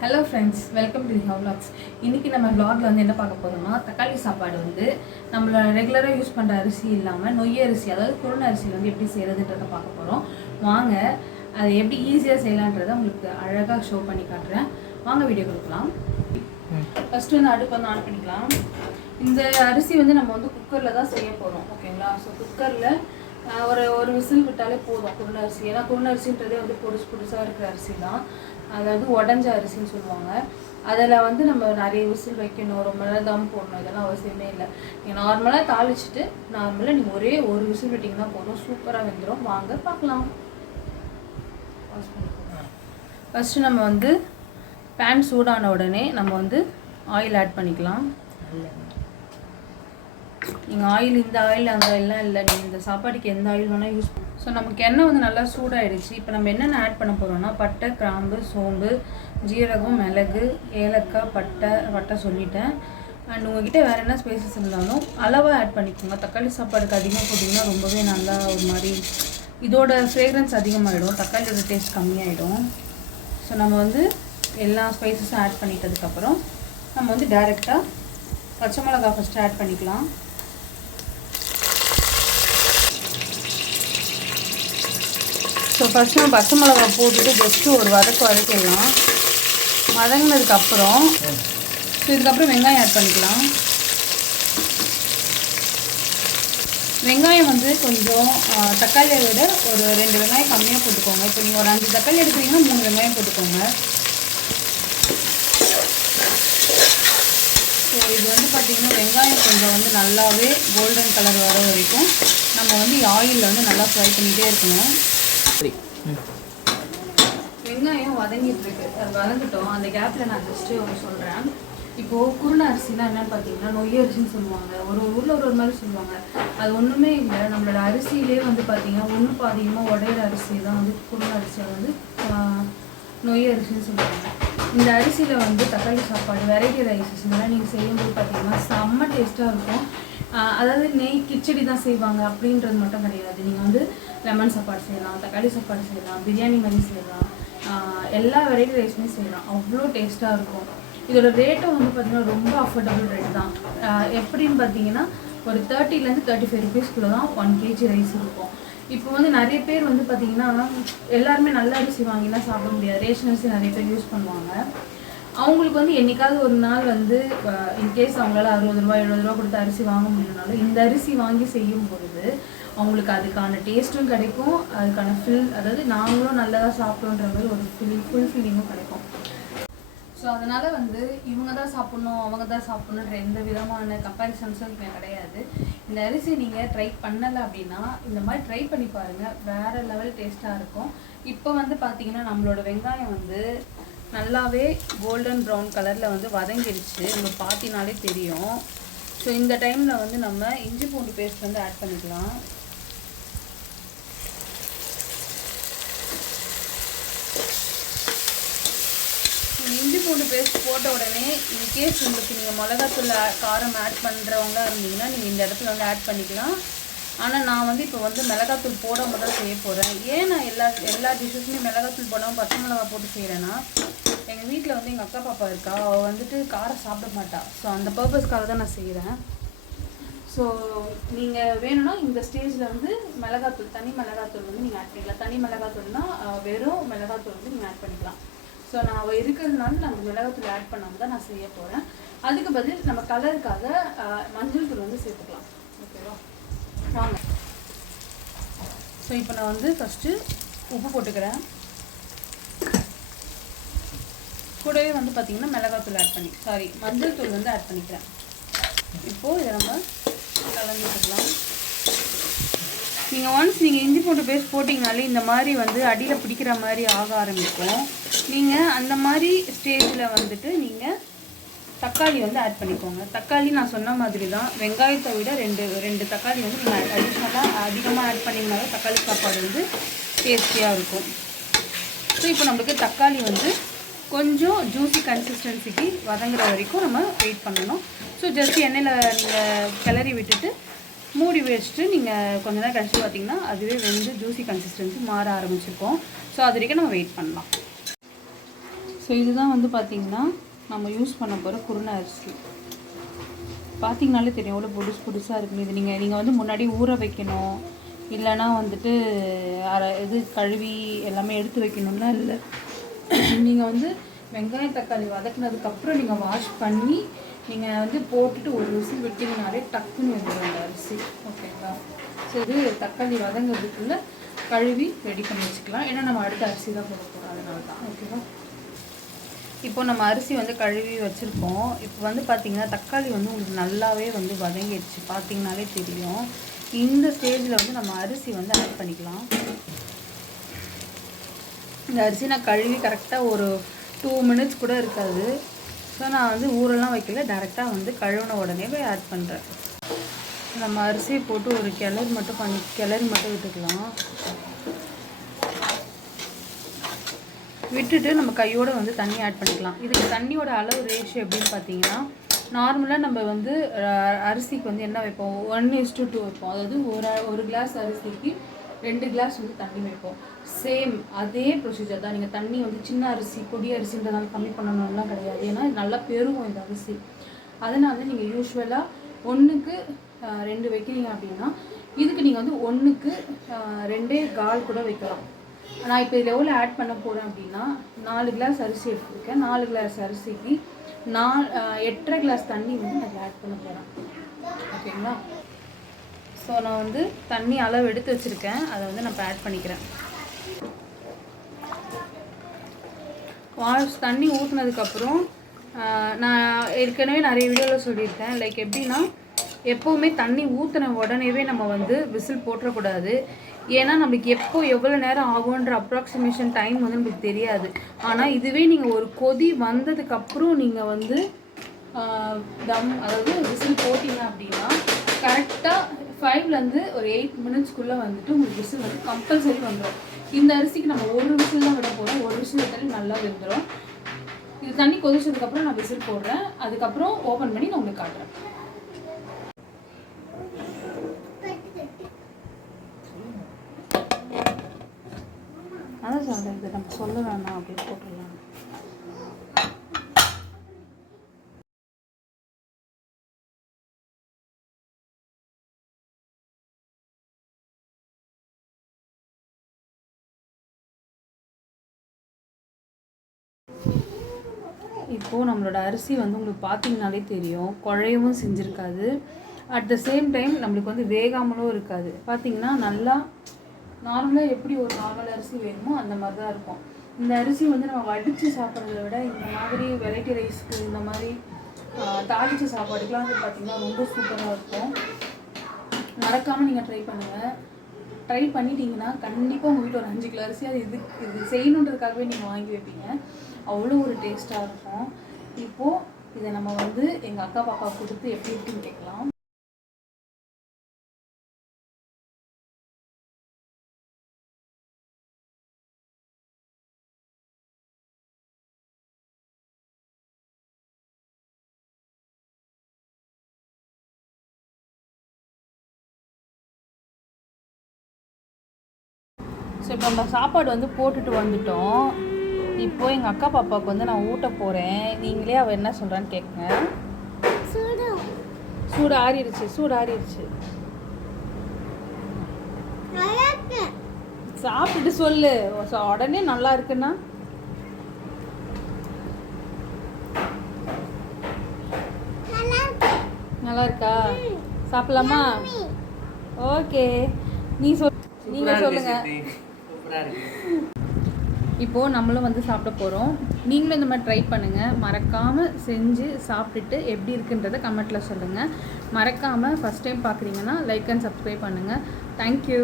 Hello friends welcome to ஹவ் ஹவ்லாக்ஸ் இன்றைக்கி நம்ம vlogல வந்து என்ன பார்க்க போகிறோம்னா தக்காளி சாப்பாடு வந்து நம்மளோட ரெகுலராக யூஸ் பண்ணுற அரிசி இல்லாமல் நொய் அரிசி அதாவது குருண அரிசி வந்து எப்படி செய்கிறதுன்றதை பார்க்க போகிறோம் வாங்க அதை எப்படி ஈஸியாக செய்யலான்றதை உங்களுக்கு அழகாக ஷோ பண்ணி காட்டுறேன். வாங்க வீடியோ கொடுக்கலாம். ஃபஸ்ட்டு வந்து அடுப்பு வந்து ஆன் பண்ணிக்கலாம். இந்த அரிசி வந்து நம்ம வந்து குக்கரில் தான் செய்ய போகிறோம் ஓகேங்களா ஸோ குக்கரில் ஒரு ஒரு விசில் விட்டாலே போதும் குருண அரிசி. ஏன்னா குருண அரிசின்றதே வந்து பொடுசு பொடுசாக இருக்கிற அரிசி தான். அதாவது உடஞ்ச அரிசின்னு சொல்லுவாங்க. அதில் வந்து நம்ம நிறைய விசில் வைக்கணும் ரொம்ப நேரம் தம் போடணும் இதெல்லாம் அவசியமே இல்லை. நீங்கள் நார்மலாக தாளிச்சிட்டு நார்மலாக நீங்கள் ஒரே ஒரு விசில் விட்டிங்கன்னா போதும். சூப்பராக வெந்துடும் வாங்க பார்க்கலாம். ஃபஸ்ட்டு நம்ம வந்து பேன் சூடான உடனே நம்ம வந்து ஆயில் ஆட் பண்ணிக்கலாம். நீங்கள் ஆயில் இந்த ஆயில் அந்த ஆயிலெலாம் இல்லை. நீங்கள் இந்த சாப்பாடுக்கு எந்த ஆயில் வேணால் யூஸ் ஸோ நமக்கு எண்ணெய் வந்து நல்லா சூடாயிடுச்சு. இப்போ நம்ம என்னென்ன ஆட் பண்ண போகிறோம்னா பட்டை கிராம்பு சோம்பு ஜீரகம் மிளகு ஏலக்காய் பட்டை பட்டை சொல்லிட்டேன். அண்ட் உங்ககிட்ட வேறு என்ன ஸ்பேசஸ் இருந்தாலும் அளவாக ஆட் பண்ணிக்கோங்க. தக்காளி சாப்பாடுக்கு அதிகமாக போட்டிங்கன்னா ரொம்பவே நல்லா ஒரு மாதிரி இதோட ஃப்ரேக்ரன்ஸ் அதிகமாகிடும் தக்காளியோட டேஸ்ட் கம்மியாயிடும். ஸோ நம்ம வந்து எல்லா ஸ்பைசஸும் ஆட் பண்ணிட்டதுக்கப்புறம் நம்ம வந்து டேரெக்டாக பச்சை மிளகா ஃபஸ்ட்டு ஆட் பண்ணிக்கலாம். ஸோ ஃபஸ்ட்டு நம்ம பச்சை மிளகா போட்டுட்டு ஜஸ்ட்டு ஒரு வதக்கு வதக்கிடலாம் வதங்கினதுக்கப்புறம் ஸோ இதுக்கப்புறம் வெங்காயம் ஆட் பண்ணிக்கலாம். வெங்காயம் வந்து கொஞ்சம் தக்காளியை விட ஒரு ரெண்டு வெங்காயம் கம்மியாக போட்டுக்கோங்க. இப்போ நீங்கள் ஒரு அஞ்சு தக்காளி எடுக்கிறீங்கன்னா மூணு வெங்காயம் போட்டுக்கோங்க. ஸோ இது வந்து பார்த்திங்கன்னா வெங்காயம் கொஞ்சம் வந்து நல்லாவே கோல்டன் கலர் வர வரைக்கும் நம்ம வந்து ஆயிலில் வந்து நல்லா ஃப்ரை பண்ணிகிட்டே இருக்கணும். வெங்காயம் வதங்கிட்டு இருக்கு அது வதங்கட்டும். அந்த கேப்பில் நான் ஜஸ்ட்டு ஒன்று சொல்கிறேன் இப்போது குருண அரிசினா என்னன்னு பார்த்தீங்கன்னா நொய் அரிசின்னு சொல்லுவாங்க. ஒரு ஒரு ஊரில் ஒரு ஒரு மாதிரி சொல்லுவாங்க. அது ஒன்றுமே இல்லை. நம்மளோட அரிசியிலே வந்து பார்த்தீங்கன்னா ஒன்று பாதியமாக உடையிற அரிசி தான் வந்து குருண அரிசியை வந்து ஆஹ், நொய் அரிசின்னு சொல்லுவாங்க இந்த அரிசியில் வந்து தக்காளி சாப்பாடு வெரைட்டி ரைஸஸ் இதெல்லாம் நீங்கள் செய்யும்போது பார்த்தீங்கன்னா செம்ம டேஸ்ட்டாக இருக்கும். அதாவது நெய் கிச்சடி தான் செய்வாங்க அப்படின்றது மட்டும் கிடையாது. நீங்கள் வந்து லெமன் சாப்பாடு செய்யலாம் தக்காளி சாப்பாடு செய்யலாம் பிரியாணி மாதிரி செய்யலாம். எல்லா வெரைட்டி ரைஸுமே செய்யலாம். அவ்வளோ டேஸ்ட்டாக இருக்கும். இதோட ரேட்டும் வந்து பார்த்திங்கன்னா ரொம்ப அஃபோர்டபுள் ரேட் தான். எப்படின்னு பார்த்தீங்கன்னா ஒரு தேர்ட்டிலேருந்து தேர்ட்டி ஃபைவ் ருபீஸ்க்குள்ளே தான் ஒன் கேஜி ரைஸ் இருக்கும். இப்போ வந்து நிறைய பேர் வந்து பார்த்தீங்கன்னா எல்லாருமே நல்ல அரிசி வாங்கிலாம் சாப்பிட முடியாது. ரேஷன் அரிசி நிறைய பேர் யூஸ் பண்ணுவாங்க. அவங்களுக்கு வந்து என்னைக்காவது ஒரு நாள் வந்து இன்கேஸ் அவங்களால அறுபது ரூபா எழுபது ரூபா கொடுத்து அரிசி வாங்க முடியலனாலும் இந்த அரிசி வாங்கி செய்யும் பொழுது அவங்களுக்கு அதுக்கான டேஸ்ட்டும் கிடைக்கும். அதுக்கான ஃபில் அதாவது நாங்களும் நல்லதாக சாப்பிட்டோன்ற மாதிரி ஒரு ஃபில் ஃபுல் ஃபீலிங்கும் கிடைக்கும். ஸோ அதனால் வந்து இவங்க தான் சாப்பிட்ணும் அவங்க தான் சாப்பிட்ணுன்ற எந்த விதமான கம்பேரிசன்ஸும் இங்கே கிடையாது. இந்த அரிசி நீங்கள் ட்ரை பண்ணலை அப்படின்னா இந்த மாதிரி ட்ரை பண்ணி பாருங்கள் வேறு லெவல் டேஸ்ட்டாக இருக்கும். இப்போ வந்து பார்த்தீங்கன்னா நம்மளோட வெங்காயம் வந்து நல்லாவே கோல்டன் ப்ரௌன் கலரில் வந்து வதங்கிடுச்சு நம்ம பார்த்தினாலே தெரியும். ஸோ இந்த டைமில் வந்து நம்ம இஞ்சி பூண்டு பேஸ்ட் வந்து ஆட் பண்ணிக்கலாம் இஞ்சி பூண்டு பேஸ்ட் போட்ட உடனே இன்கேஸ் உங்களுக்கு நீங்கள் மிளகாத்தூள் காரம் ஆட் பண்ணுறவங்களா இருந்தீங்கன்னா நீங்கள் இந்த இடத்துல வந்து ஆட் பண்ணிக்கலாம். ஆனால் நான் வந்து இப்போ வந்து மிளகாத்தூள் போடாமல் தான் செய்ய போகிறேன் ஏன் நான் எல்லா எல்லா டிஷ்ஷஸுமே மிளகாத்தூள் போடாமல் பச்சை மிளகா போட்டு செய்கிறேன்னா எங்கள் வீட்டில் வந்து எங்கள் அக்கா பாப்பா இருக்கா அவள் வந்துட்டு காரம் சாப்பிட மாட்டா. ஸோ அந்த பர்பஸ்க்காக தான் நான் செய்கிறேன் ஸோ நீங்கள் வேணும்னா இந்த ஸ்டேஜில் வந்து மிளகாத்தூள் தனி மிளகாத்தூள் வந்து நீங்கள் ஆட் பண்ணிக்கலாம். தனி மிளகாத்தூள்னால் வெறும் மிளகாத்தூள் வந்து நீங்கள் ஆட் பண்ணிக்கலாம். ஸோ நான் அவள் இருக்கிறதுனால நம்ம மிளகாத்தூள் ஆட் பண்ணாமல் தான் நான் செய்ய போகிறேன் அதுக்கு பதில் நம்ம கலருக்காக மஞ்சள் தூள் வந்து சேர்த்துக்கலாம். ஓகேவா வாங்க. ஸோ இப்போ நான் வந்து ஃபஸ்ட்டு உப்பு போட்டுக்கிறேன். கூடவே வந்து பார்த்தீங்கன்னா மிளகாத்தூள் ஆட் பண்ணி சாரி மஞ்சள் தூள் வந்து ஆட் பண்ணிக்கிறேன். இப்போது இதை நம்ம கலந்துக்கலாம் நீங்கள் ஒன்ஸ் நீங்கள் இஞ்சி பூண்டு பேஸ்ட் போட்டிங்கனாலே இந்த மாதிரி வந்து அடியில் பிடிக்கிற மாதிரி ஆக ஆரம்பிக்கும். நீங்கள் அந்த மாதிரி ஸ்டேஜில் வந்துட்டு நீங்கள் தக்காளி வந்து ஆட் பண்ணிக்கோங்க. தக்காளி நான் சொன்ன மாதிரி தான் வெங்காயத்தை விட ரெண்டு ரெண்டு தக்காளி வந்து நீங்கள் அடிஷ்னலாக அதிகமாக ஆட் பண்ணிங்கனாலும் தக்காளி சாப்பாடு வந்து டேஸ்டியாக இருக்கும். ஸோ இப்போ நம்மளுக்கு தக்காளி வந்து கொஞ்சம் ஜூசி கன்சிஸ்டன்சிக்கு வதங்குற வரைக்கும் நம்ம வெயிட் பண்ணணும். ஸோ ஜஸ்ட் எண்ணெயில் நீங்கள் கிளறி விட்டுட்டு மூடி வச்சுட்டு நீங்கள் கொஞ்ச நேரம் கழிச்சு பார்த்தீங்கன்னா அதுவே வந்து ஜூசி கன்சிஸ்டன்சி மாற ஆரம்பிச்சிருக்கோம். ஸோ அது வரைக்கும் நம்ம வெயிட் பண்ணலாம். ஸோ இதுதான் வந்து பார்த்திங்கன்னா நம்ம யூஸ் பண்ண போகிற குருணை அரிசி. பார்த்தீங்கனாலே தெரியும் எவ்வளோ புதுசு புதுசாக இருக்குன்னு. இது நீங்கள் நீங்கள் வந்து முன்னாடி ஊற வைக்கணும். இல்லைன்னா வந்துட்டு அரை இது கழுவி எல்லாமே எடுத்து வைக்கணும்னா இல்லை. நீங்கள் வந்து வெங்காயம் தக்காளி வதக்குனதுக்கப்புறம் நீங்கள் வாஷ் பண்ணி நீங்கள் வந்து போட்டுட்டு ஒரு விசில் விட்டிங்கனாலே டக்குன்னு வந்துடும் அந்த அரிசி. ஓகேங்களா ஸோ இது தக்காளி வதங்கிறதுக்குள்ளே கழுவி ரெடி பண்ணி வச்சுக்கலாம். ஏன்னா நம்ம அடுத்த அரிசி தான் போட போகிறோம் அதனால தான். ஓகேவா இப்போ நம்ம அரிசி வந்து கழுவி வச்சுருக்கோம். இப்போ வந்து பார்த்திங்கன்னா தக்காளி வந்து உங்களுக்கு நல்லாவே வந்து வதங்கிடுச்சு. பார்த்திங்கனாலே தெரியும். இந்த ஸ்டேஜில் வந்து நம்ம அரிசி வந்து ஆட் பண்ணிக்கலாம். இந்த அரிசி நான் கழுவி கரெக்டாக ஒரு டூ மினிட்ஸ் கூட இருக்காது. ஸோ நான் வந்து ஊரெல்லாம் வைக்கல. டேரெக்டாக வந்து கழுவின உடனே ஆட் பண்ணுறேன் நம்ம அரிசியை போட்டு ஒரு கிளறி மட்டும் பண்ணி கிளறி மட்டும் விட்டுக்கலாம். விட்டுட்டு நம்ம கையோடு வந்து தண்ணி ஆட் பண்ணிக்கலாம். இதுக்கு தண்ணியோட அளவு ரேஷியோ எப்படின்னு பார்த்தீங்கன்னா நார்மலாக நம்ம வந்து அரிசிக்கு வந்து என்ன வைப்போம்? ஒன் இஸ் டூ டூ வைப்போம். அதாவது ஒரு ஒரு கிளாஸ் அரிசிக்கு ரெண்டு கிளாஸ் வந்து தண்ணி வைப்போம். சேம் அதே ப்ரொசீஜர் தான். நீங்கள் தண்ணி வந்து சின்ன அரிசி கொடி அரிசின்றதால கம்மி பண்ணணும்லாம் கிடையாது. ஏன்னா நல்லா பெருகும் இந்த அரிசி. அதனால நீங்கள் யூஸ்வலாக ஒன்றுக்கு ரெண்டு வைக்கிறீங்க அப்படின்னா இதுக்கு நீங்கள் வந்து ஒன்றுக்கு ரெண்டே கால் கூட வைக்கலாம். நான் இப்போ இதில் எவ்வளோ ஆட் பண்ண போகிறேன் அப்படின்னா நாலு கிளாஸ் அரிசி எடுத்துருக்கேன். நாலு கிளாஸ் அரிசிக்கு நாலு எட்டரை கிளாஸ் தண்ணி வந்து நான் ஆட் பண்ண போகிறேன் ஓகேங்களா ஸோ நான் வந்து தண்ணி அளவு எடுத்து வச்சுருக்கேன். அதை வந்து நான் இப்போ ஆட் பண்ணிக்கிறேன். வாஷ் தண்ணி ஊற்றுனதுக்கப்புறம் நான் ஏற்கனவே நிறைய வீடியோவில் சொல்லியிருக்கேன். லைக் எப்படின்னா எப்போவுமே தண்ணி ஊற்றின உடனேவே நம்ம வந்து விசில் போட்டுறக்கூடாது ஏன்னா நம்மளுக்கு எப்போ எவ்வளோ நேரம் ஆகுன்ற அப்ராக்சிமேஷன் டைம் வந்து நம்மளுக்கு தெரியாது. ஆனால் இதுவே நீங்கள் ஒரு கொதி வந்ததுக்கப்புறம் நீங்கள் வந்து தம் அதாவது விசில் போட்டிங்க அப்படின்னா கரெக்டாக ஃபைவ்லேருந்து ஒரு எயிட் மினிட்ஸ்க்குள்ளே வந்துட்டு உங்களுக்கு விசில் வந்து கம்பல்சரி வந்துடும் இந்த அரிசிக்கு நம்ம ஒரு விசில் தான் விட போகிறோம் ஒரு விசில் தண்ணி நல்லா வெந்துடும் இது தண்ணி கொதிச்சதுக்கப்புறம் நான் விசில் போடுறேன். அதுக்கப்புறம் ஓப்பன் பண்ணி நான் உங்களுக்கு காட்டுறேன். அதான் சொல்கிறேன் இது நம்ம சொல்ல வேணாம் அப்படின்னு போட்டுடலாம். இப்போது நம்மளோட அரிசி வந்து உங்களுக்கு பார்த்திங்கனாலே தெரியும். குழையவும் செஞ்சுருக்காது. அட் த சேம் டைம் நம்மளுக்கு வந்து வேகாமலும் இருக்காது. பார்த்தீங்கன்னா நல்லா நார்மலாக எப்படி ஒரு நார்மல் அரிசி வேணுமோ அந்த மாதிரி தான் இருக்கும். இந்த அரிசி வந்து நம்ம வடித்து சாப்பிட்றத விட இந்த மாதிரி வெரைட்டி ரைஸ்க்கு இந்த மாதிரி தாளித்த தாளிச்ச சாப்பாடுக்கெலாம் வந்து பார்த்திங்கன்னா ரொம்ப சூப்பராக இருக்கும். மறக்காமல் நீங்கள் ட்ரை பண்ணுங்கள் ட்ரை பண்ணிட்டீங்கன்னா கண்டிப்பாக உங்கள் வீட்டில் ஒரு அஞ்சு கிலோ அரிசி அது இது இது செய்யணுன்றதுக்காகவே நீங்கள் வாங்கி வைப்பீங்க. அவ்வளோ ஒரு டேஸ்ட்டாக இருக்கும். இப்போது இதை நம்ம வந்து எங்கள் அக்கா பாப்பா கொடுத்து எப்படி இருக்குன்னு கேட்கலாம். ஸோ இப்போ நம்ம சாப்பாடு வந்து போட்டுட்டு வந்துட்டோம். இப்போ எங்கள் அக்கா பாப்பாவுக்கு வந்து நான் ஊட்ட போகிறேன் நீங்களே அவள் என்ன சொல்கிறான்னு கேட்குங்க சூடு ஆறிடுச்சு சூடு ஆறிடுச்சு. சாப்பிட்டுட்டு சொல்லு. உடனே நல்லா இருக்குன்னா? நல்லா இருக்கா சாப்பிடலாமா? ஓகே. நீ சொல் சூப்பராக சொல்லுங்க இப்போது நம்மளும் வந்து சாப்பிட போகிறோம் நீங்களும் இந்த மாதிரி ட்ரை பண்ணுங்கள் மறக்காமல் செஞ்சு சாப்பிட்டுட்டு எப்படி இருக்குன்றதை கமெண்ட்டில் சொல்லுங்கள் மறக்காமல் ஃபஸ்ட் டைம் பார்க்குறீங்கன்னா லைக் அண்ட் சப்ஸ்கிரைப் பண்ணுங்கள் தேங்க்யூ